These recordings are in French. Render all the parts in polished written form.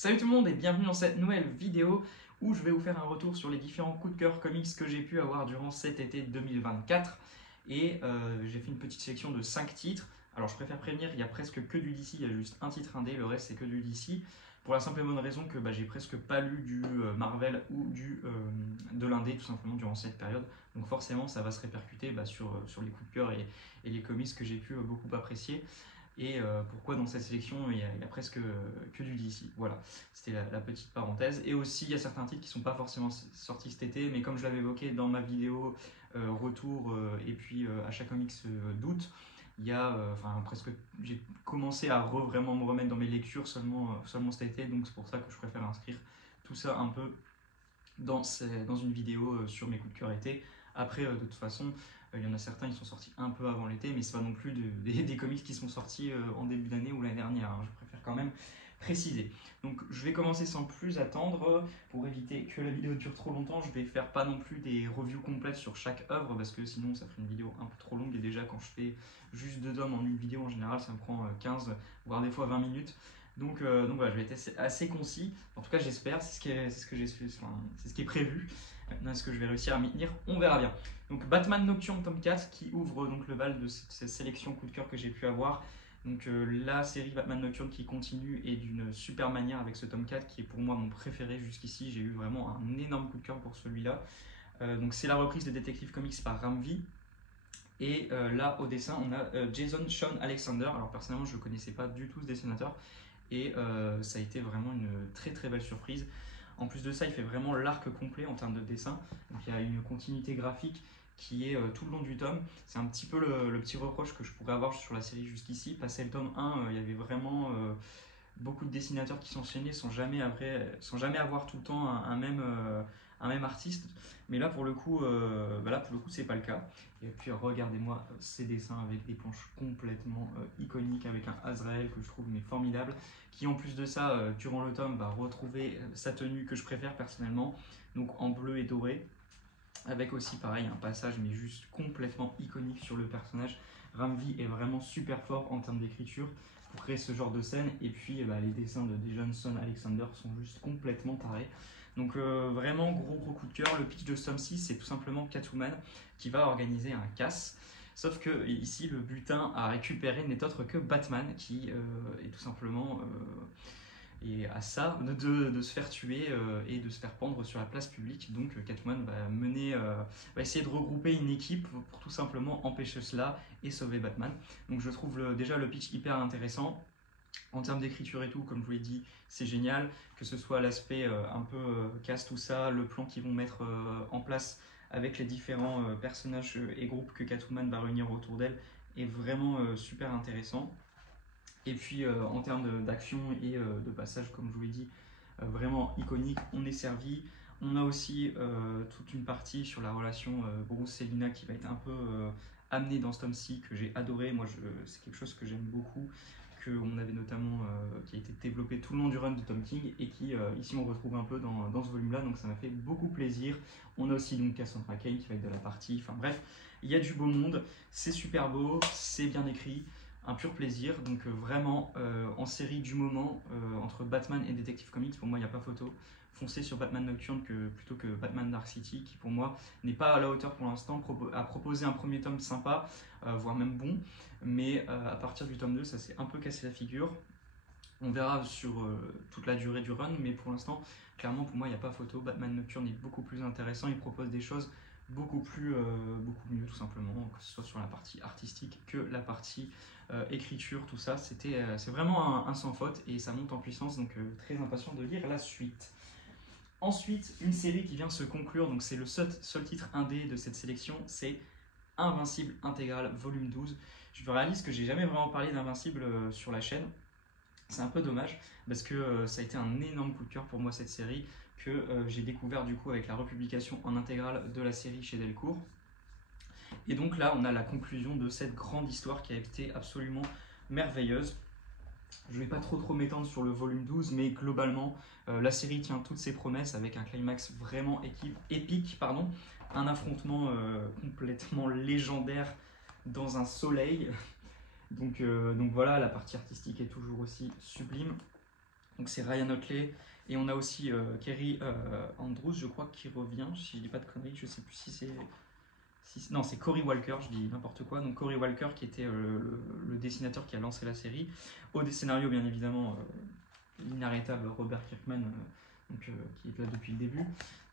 Salut tout le monde et bienvenue dans cette nouvelle vidéo où je vais vous faire un retour sur les différents coups de cœur comics que j'ai pu avoir durant cet été 2024. Et j'ai fait une petite sélection de 5 titres. Alors je préfère prévenir, il y a presque que du DC, il y a juste un titre indé, le reste c'est que du DC. Pour la simple et bonne raison que j'ai presque pas lu du Marvel ou de l'indé tout simplement durant cette période. Donc forcément ça va se répercuter sur les coups de cœur et les comics que j'ai pu beaucoup apprécier. Et pourquoi dans cette sélection il y a presque que du DC. Voilà, c'était la petite parenthèse. Et aussi il y a certains titres qui ne sont pas forcément sortis cet été, mais comme je l'avais évoqué dans ma vidéo retour et puis achat comics d'août, il y a presque j'ai commencé à vraiment me remettre dans mes lectures seulement cet été, donc c'est pour ça que je préfère inscrire tout ça un peu dans une vidéo sur mes coups de cœur été. Après, de toute façon, il y en a certains qui sont sortis un peu avant l'été, mais c'est pas non plus des comics qui sont sortis en début d'année ou l'année dernière, hein. Je préfère quand même préciser. Donc je vais commencer sans plus attendre. Pour éviter que la vidéo dure trop longtemps, je vais faire pas non plus des reviews complètes sur chaque œuvre, parce que sinon ça ferait une vidéo un peu trop longue, et déjà quand je fais juste 2 tomes en une vidéo, en général ça me prend 15 voire des fois 20 minutes. Donc voilà, je vais être assez concis. En tout cas, j'espère, c'est ce qui est prévu. Maintenant, est-ce que je vais réussir à m'y tenir? On verra bien. Donc Batman Nocturne tome 4 qui ouvre donc le bal de cette sélection coup de cœur que j'ai pu avoir. Donc la série Batman Nocturne qui continue et d'une super manière avec ce tome 4 qui est pour moi mon préféré jusqu'ici. J'ai eu vraiment un énorme coup de cœur pour celui-là. Donc c'est la reprise de Detective Comics par Ramvi. Et là au dessin on a Jason Shawn Alexander. Alors personnellement je ne connaissais pas du tout ce dessinateur. Et ça a été vraiment une très très belle surprise. En plus de ça, il fait vraiment l'arc complet en termes de dessin. Donc il y a une continuité graphique qui est tout le long du tome. C'est un petit peu le petit reproche que je pourrais avoir sur la série jusqu'ici. Passé le tome 1, il y avait vraiment beaucoup de dessinateurs qui s'enchaînaient sans jamais avoir tout le temps un même artiste. Mais là pour le coup, c'est pas le cas. Et puis regardez-moi ces dessins avec des planches complètement iconiques, avec un Azrael que je trouve mais formidable, qui en plus de ça, durant le tome, va retrouver sa tenue que je préfère personnellement, donc en bleu et doré, avec aussi pareil un passage mais juste complètement iconique sur le personnage. Ramvi est vraiment super fort en termes d'écriture pour créer ce genre de scène, et puis les dessins de Jason Alexander sont juste complètement tarés. Donc vraiment gros coup de cœur. Le pitch de ce tome 6, c'est tout simplement Catwoman qui va organiser un casse. Sauf que ici, le butin à récupérer n'est autre que Batman qui est tout simplement et à ça de se faire tuer et de se faire pendre sur la place publique. Donc Catwoman va essayer de regrouper une équipe pour tout simplement empêcher cela et sauver Batman. Donc je trouve déjà le pitch hyper intéressant. En termes d'écriture et tout, comme je vous l'ai dit, c'est génial. Que ce soit l'aspect un peu casse tout ça, le plan qu'ils vont mettre en place avec les différents personnages et groupes que Catwoman va réunir autour d'elle est vraiment super intéressant. Et puis en termes d'action et de passage, comme je vous l'ai dit, vraiment iconique, on est servi. On a aussi toute une partie sur la relation Bruce-Selina qui va être un peu amenée dans ce tome-ci, que j'ai adoré. Moi, c'est quelque chose que j'aime beaucoup, qu'on avait notamment, qui a été développé tout le long du run de Tom King et qui, ici, on retrouve un peu dans ce volume-là. Donc ça m'a fait beaucoup plaisir. On a aussi donc Cassandra Cain qui va être de la partie. Enfin bref, il y a du beau monde, c'est super beau, c'est bien écrit. Un pur plaisir, donc vraiment en série du moment entre Batman et Detective Comics, pour moi il n'y a pas photo. Foncez sur Batman Nocturne plutôt que Batman Dark City, qui pour moi n'est pas à la hauteur pour l'instant, a proposé un premier tome sympa, voire même bon, mais à partir du tome 2 ça s'est un peu cassé la figure. On verra sur toute la durée du run, mais pour l'instant clairement pour moi il n'y a pas photo. Batman Nocturne est beaucoup plus intéressant, il propose des choses beaucoup mieux tout simplement, que ce soit sur la partie artistique que la partie écriture, tout ça, c'est vraiment un sans faute et ça monte en puissance, donc très impatient de lire la suite. Ensuite, une série qui vient se conclure, donc c'est le seul titre indé de cette sélection, c'est Invincible Intégral volume 12. Je réalise que j'ai jamais vraiment parlé d'Invincible sur la chaîne. C'est un peu dommage parce que ça a été un énorme coup de cœur pour moi cette série, que j'ai découvert du coup avec la republication en intégrale de la série chez Delcourt. Et donc là on a la conclusion de cette grande histoire qui a été absolument merveilleuse. Je ne vais pas trop m'étendre sur le volume 12, mais globalement la série tient toutes ses promesses avec un climax vraiment épique, un affrontement complètement légendaire dans un soleil. Donc voilà, la partie artistique est toujours aussi sublime. Donc c'est Ryan Otley, et on a aussi Kerry Andrews, je crois, qui revient, si je dis pas de conneries, je sais plus si c'est... non, c'est Cory Walker, je dis n'importe quoi. Donc Cory Walker qui était le dessinateur qui a lancé la série. Au scénario, bien évidemment, l'inarrêtable Robert Kirkman, qui est là depuis le début.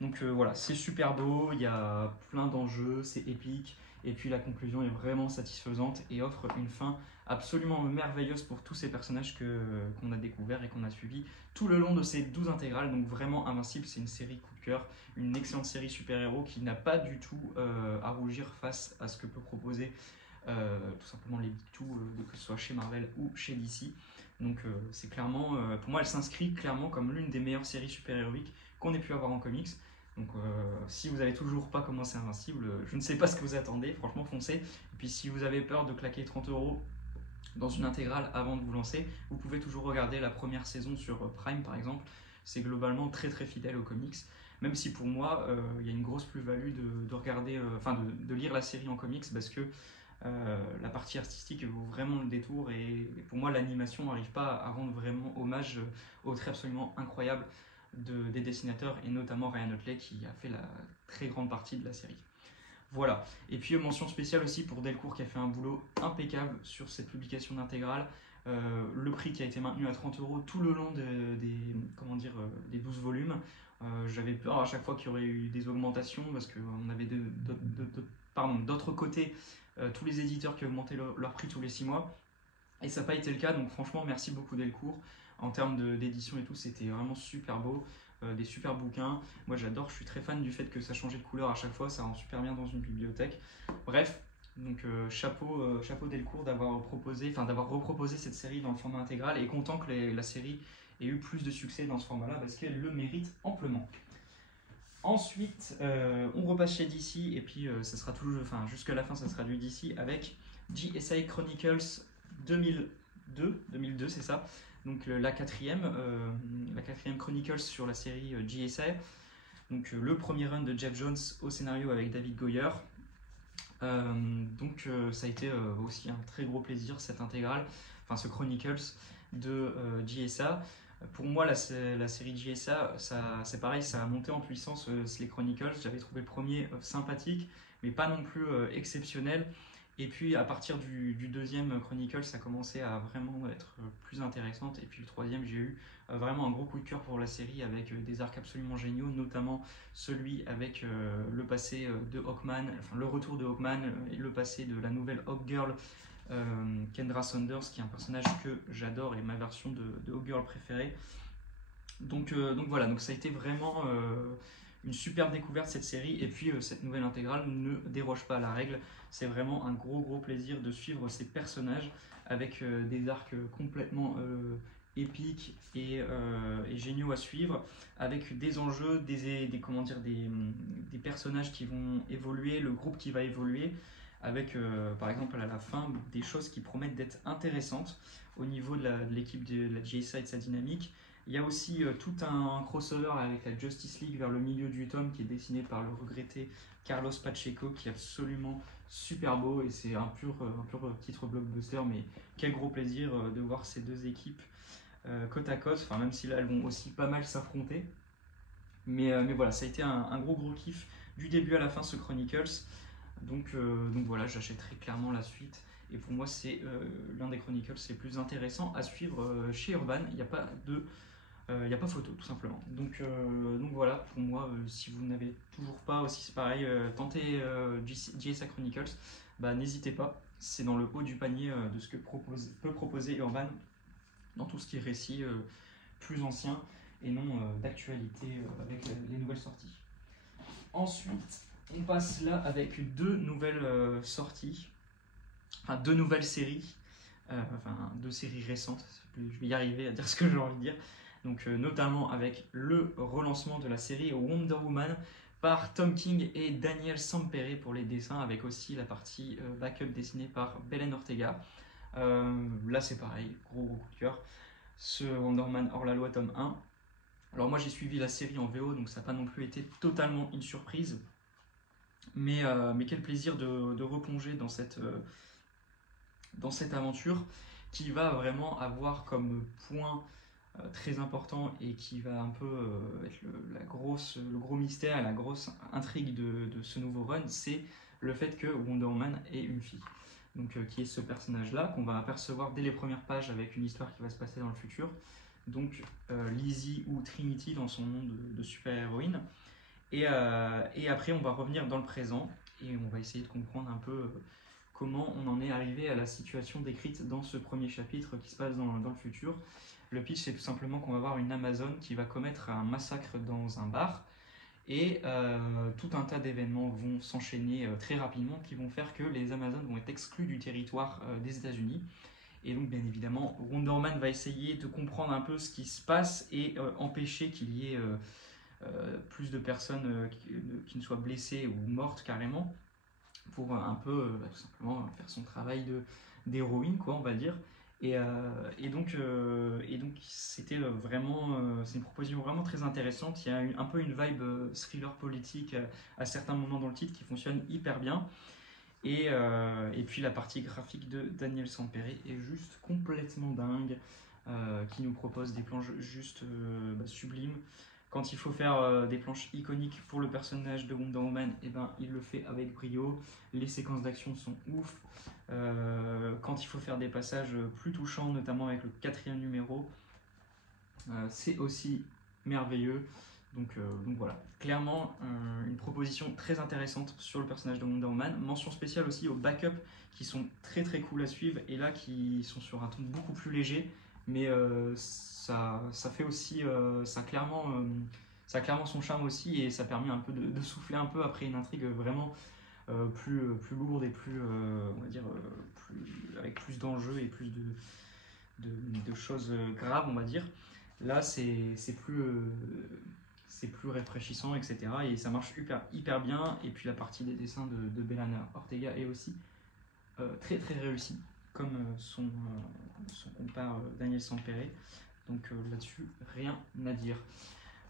Donc voilà, c'est super beau, il y a plein d'enjeux, c'est épique. Et puis la conclusion est vraiment satisfaisante et offre une fin absolument merveilleuse pour tous ces personnages qu'on a découverts et qu'on a suivis tout le long de ces 12 intégrales. Donc vraiment Invincible, c'est une série coup de cœur, une excellente série super-héros qui n'a pas du tout à rougir face à ce que peut proposer tout simplement les Big Two, que ce soit chez Marvel ou chez DC. Donc c'est clairement, pour moi elle s'inscrit clairement comme l'une des meilleures séries super-héroïques qu'on ait pu avoir en comics. Donc si vous n'avez toujours pas commencé Invincible, je ne sais pas ce que vous attendez, franchement foncez. Et puis si vous avez peur de claquer 30 € dans une intégrale avant de vous lancer, vous pouvez toujours regarder la première saison sur Prime par exemple. C'est globalement très très fidèle aux comics, même si pour moi il y a une grosse plus-value de regarder, de lire la série en comics, parce que la partie artistique vaut vraiment le détour, et pour moi l'animation n'arrive pas à rendre vraiment hommage au trait absolument incroyable des dessinateurs, et notamment Ryan Otley qui a fait la très grande partie de la série. Voilà, et puis mention spéciale aussi pour Delcourt qui a fait un boulot impeccable sur cette publication d'intégrale. Le prix qui a été maintenu à 30 € tout le long des 12 volumes. J'avais peur à chaque fois qu'il y aurait eu des augmentations, parce qu'on avait d'autre côté tous les éditeurs qui augmentaient leur prix tous les 6 mois. Et ça n'a pas été le cas, donc franchement merci beaucoup Delcourt. En termes d'édition et tout, c'était vraiment super beau, des super bouquins. Moi j'adore, je suis très fan du fait que ça changeait de couleur à chaque fois, ça rend super bien dans une bibliothèque. Bref, donc chapeau Delcourt d'avoir reproposé cette série dans le format intégral, et content que la série ait eu plus de succès dans ce format-là, parce qu'elle le mérite amplement. Ensuite, on repasse chez DC, et puis ça sera toujours, jusqu'à la fin, ça sera du DC avec JSA Chronicles 2002, c'est ça. Donc la quatrième Chronicles sur la série JSA. Donc le premier run de Jeff Jones au scénario avec David Goyer. Ça a été aussi un très gros plaisir, cette intégrale, ce Chronicles de JSA. Pour moi, la série JSA, c'est pareil, ça a monté en puissance les Chronicles. J'avais trouvé le premier sympathique, mais pas non plus exceptionnel. Et puis à partir du deuxième Chronicles, ça commençait à vraiment être plus intéressante. Et puis le troisième, j'ai eu vraiment un gros coup de cœur pour la série, avec des arcs absolument géniaux, notamment celui avec le passé de Hawkman, le retour de Hawkman, et le passé de la nouvelle Hawkgirl, Kendra Saunders, qui est un personnage que j'adore et ma version de Hawkgirl préférée. Donc voilà, donc ça a été vraiment une superbe découverte cette série, et puis cette nouvelle intégrale ne déroge pas à la règle. C'est vraiment un gros plaisir de suivre ces personnages avec des arcs complètement épiques et géniaux à suivre, avec des enjeux, des personnages qui vont évoluer, le groupe qui va évoluer, avec par exemple à la fin des choses qui promettent d'être intéressantes au niveau de l'équipe de la JSA et de sa dynamique. Il y a aussi tout un crossover avec la Justice League vers le milieu du tome, qui est dessiné par le regretté Carlos Pacheco, qui est absolument super beau, et c'est un pur titre blockbuster, mais quel gros plaisir de voir ces deux équipes côte à côte, même si là elles vont aussi pas mal s'affronter. Mais voilà, ça a été un gros kiff du début à la fin, ce Chronicles. Donc voilà, j'achèterai clairement la suite. Et pour moi, c'est l'un des Chronicles les plus intéressants à suivre chez Urban. Il n'y a pas photo, tout simplement. Donc voilà, pour moi, si vous n'avez toujours pas, aussi c'est pareil, tenté JSA Chronicles, n'hésitez pas. C'est dans le haut du panier de ce que peut proposer Urban dans tout ce qui est récit plus ancien et non d'actualité avec les nouvelles sorties. Ensuite, on passe là avec deux nouvelles sorties, deux nouvelles séries, deux séries récentes, je vais y arriver à dire ce que j'ai envie de dire. Donc notamment avec le relancement de la série Wonder Woman par Tom King et Daniel Sampere pour les dessins, avec aussi la partie backup dessinée par Belen Ortega. Là c'est pareil, gros coup de cœur, ce Wonder Woman hors la loi tome 1. Alors moi j'ai suivi la série en VO, donc ça n'a pas non plus été totalement une surprise, mais quel plaisir de replonger dans cette aventure, qui va vraiment avoir comme point très important et qui va un peu être le gros mystère, la grosse intrigue de ce nouveau run, c'est le fait que Wonder Woman est une fille. Donc, qui est ce personnage-là, qu'on va apercevoir dès les premières pages avec une histoire qui va se passer dans le futur. Donc, Lizzie ou Trinity dans son nom de super-héroïne. Et après, on va revenir dans le présent et on va essayer de comprendre un peu comment on en est arrivé à la situation décrite dans ce premier chapitre qui se passe dans le futur. Le pitch, c'est tout simplement qu'on va voir une Amazone qui va commettre un massacre dans un bar et tout un tas d'événements vont s'enchaîner très rapidement qui vont faire que les Amazones vont être exclus du territoire des États-Unis. Et donc, bien évidemment, Wonder Woman va essayer de comprendre un peu ce qui se passe et empêcher qu'il y ait plus de personnes qui ne soient blessées ou mortes carrément, pour un peu tout simplement faire son travail d'héroïne, quoi, on va dire. Et donc c'était vraiment, c'est une proposition vraiment très intéressante. Il y a un peu une vibe thriller politique à certains moments dans le titre qui fonctionne hyper bien. Et puis la partie graphique de Daniel Sampere est juste complètement dingue, qui nous propose des planches juste sublimes. Quand il faut faire des planches iconiques pour le personnage de Wonder Woman, eh ben, il le fait avec brio. Les séquences d'action sont ouf. Quand il faut faire des passages plus touchants, notamment avec le 4e numéro, c'est aussi merveilleux. Donc voilà, clairement une proposition très intéressante sur le personnage de Wonder Woman. Mention spéciale aussi aux backups qui sont très très cool à suivre et là qui sont sur un ton beaucoup plus léger, mais ça fait aussi, ça a clairement son charme aussi et ça permet un peu de souffler un peu après une intrigue vraiment plus lourde et plus, on va dire, avec plus d'enjeux et plus de choses graves, on va dire. Là, c'est plus rafraîchissant, etc. Et ça marche hyper bien. Et puis la partie des dessins de Belana Ortega est aussi très très réussie, comme son compère Daniel Sampere. Donc là-dessus, rien à dire.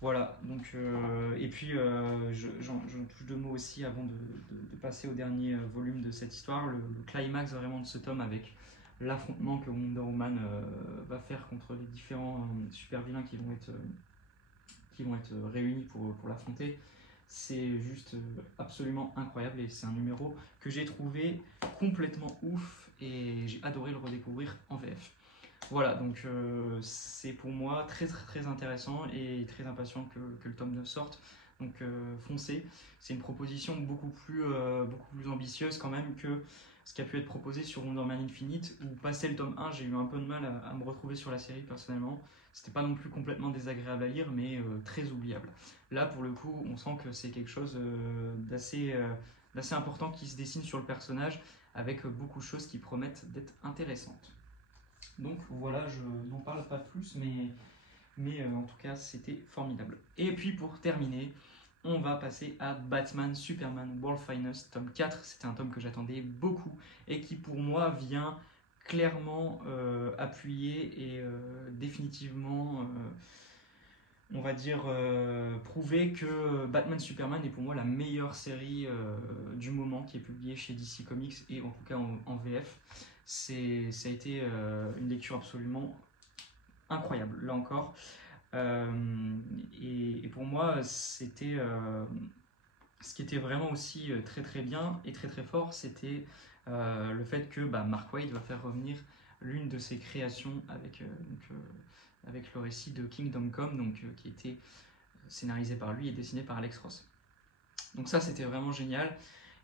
Voilà, donc, et puis j'en touche deux mots aussi avant de passer au dernier volume de cette histoire. Le climax vraiment de ce tome avec l'affrontement que Wonder Woman va faire contre les différents super vilains qui vont être réunis pour l'affronter. C'est juste absolument incroyable et c'est un numéro que j'ai trouvé complètement ouf et j'ai adoré le redécouvrir en VF. Voilà, donc c'est pour moi très très intéressant et très impatient que le tome 9 sorte. Donc foncez, c'est une proposition beaucoup plus ambitieuse quand même que ce qui a pu être proposé sur Wonder Man Infinite, où passé le tome 1, j'ai eu un peu de mal à me retrouver sur la série personnellement. C'était pas non plus complètement désagréable à lire, mais très oubliable. Là, pour le coup, on sent que c'est quelque chose d'assez important qui se dessine sur le personnage, avec beaucoup de choses qui promettent d'être intéressantes. Donc voilà, je n'en parle pas plus, mais en tout cas, c'était formidable. Et puis pour terminer, on va passer à Batman Superman World Finest, tome 4. C'était un tome que j'attendais beaucoup et qui pour moi vient clairement appuyer et définitivement, on va dire, prouver que Batman Superman est pour moi la meilleure série du moment qui est publiée chez DC Comics et en tout cas en VF. Ça a été une lecture absolument incroyable, là encore. Et pour moi, c'était ce qui était vraiment aussi très très bien et très très fort, c'était le fait que Mark Waid va faire revenir l'une de ses créations avec le récit de Kingdom Come, qui était scénarisé par lui et dessiné par Alex Ross. Donc ça, c'était vraiment génial.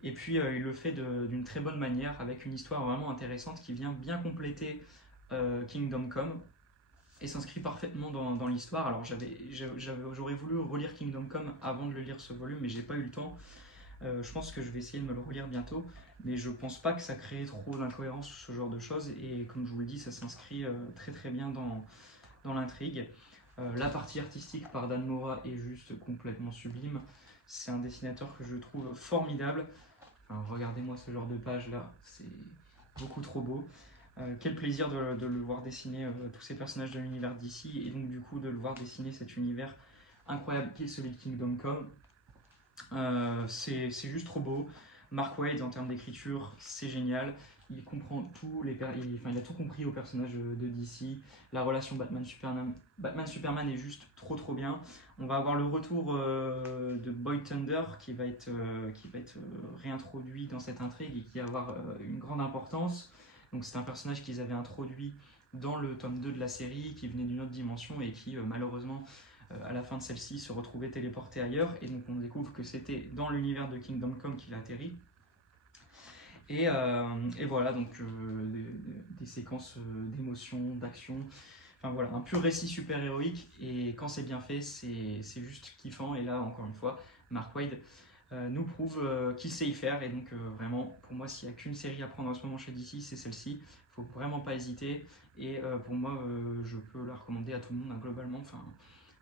Et puis il le fait d'une très bonne manière avec une histoire vraiment intéressante qui vient bien compléter Kingdom Come et s'inscrit parfaitement dans l'histoire. Alors j'aurais voulu relire Kingdom Come avant de le lire ce volume, mais j'ai pas eu le temps. Je pense que je vais essayer de me le relire bientôt, mais je pense pas que ça crée trop d'incohérences ou ce genre de choses. Et comme je vous le dis, ça s'inscrit très très bien dans l'intrigue. La partie artistique par Dan Mora est juste complètement sublime. C'est un dessinateur que je trouve formidable. Enfin, regardez-moi ce genre de page là, c'est beaucoup trop beau. Quel plaisir de le voir dessiner tous ces personnages de l'univers d'ici et donc du coup de le voir dessiner cet univers incroyable qui est celui de Kingdom Come. C'est juste trop beau. Mark Waid en termes d'écriture, c'est génial. il comprend il a tout compris au personnage de DC. La relation Batman-Superman est juste trop bien. On va avoir le retour de Boy Thunder qui va être réintroduit dans cette intrigue et qui va avoir une grande importance. Donc c'est un personnage qu'ils avaient introduit dans le tome 2 de la série, qui venait d'une autre dimension et qui malheureusement à la fin de celle-ci se retrouvait téléporté ailleurs. Et donc on découvre que c'était dans l'univers de Kingdom Come qu'il a atterri. Et voilà, donc des séquences d'émotions, d'action, enfin voilà, un pur récit super héroïque, et quand c'est bien fait, c'est juste kiffant. Et là, encore une fois, Mark Waid nous prouve qu'il sait y faire, et donc vraiment, pour moi, s'il n'y a qu'une série à prendre en ce moment chez DC, c'est celle-ci. Il ne faut vraiment pas hésiter, et pour moi, je peux la recommander à tout le monde, hein, globalement. Enfin,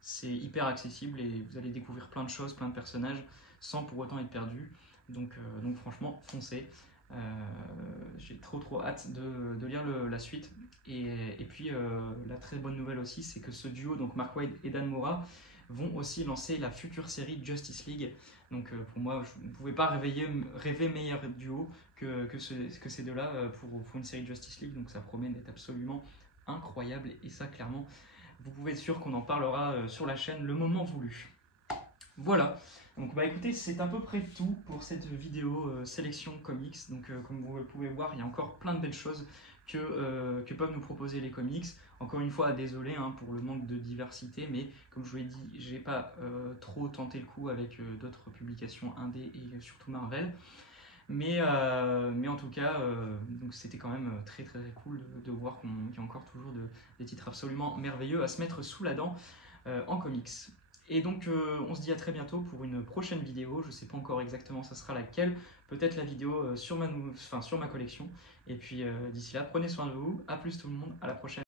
c'est hyper accessible, et vous allez découvrir plein de choses, plein de personnages, sans pour autant être perdu. Donc franchement, foncez. J'ai trop hâte de lire la suite. Et puis la très bonne nouvelle aussi, c'est que ce duo, donc Mark Waid et Dan Mora, vont aussi lancer la future série Justice League. Donc pour moi, je ne pouvais pas rêver meilleur duo que ces deux-là pour une série Justice League. Donc ça promet d'être absolument incroyable, et ça, clairement, vous pouvez être sûr qu'on en parlera sur la chaîne le moment voulu. Voilà, donc bah écoutez, c'est à peu près tout pour cette vidéo sélection comics. Donc comme vous pouvez voir, il y a encore plein de belles choses que peuvent nous proposer les comics. Encore une fois, désolé pour le manque de diversité, mais comme je vous l'ai dit, j'ai pas trop tenté le coup avec d'autres publications indé et surtout Marvel. Mais en tout cas, donc c'était quand même très cool de voir qu'il y a encore toujours des titres absolument merveilleux à se mettre sous la dent en comics. Et donc on se dit à très bientôt pour une prochaine vidéo. Je ne sais pas encore exactement ça sera laquelle, peut-être la vidéo sur ma collection. Et puis d'ici là, prenez soin de vous, à plus tout le monde, à la prochaine.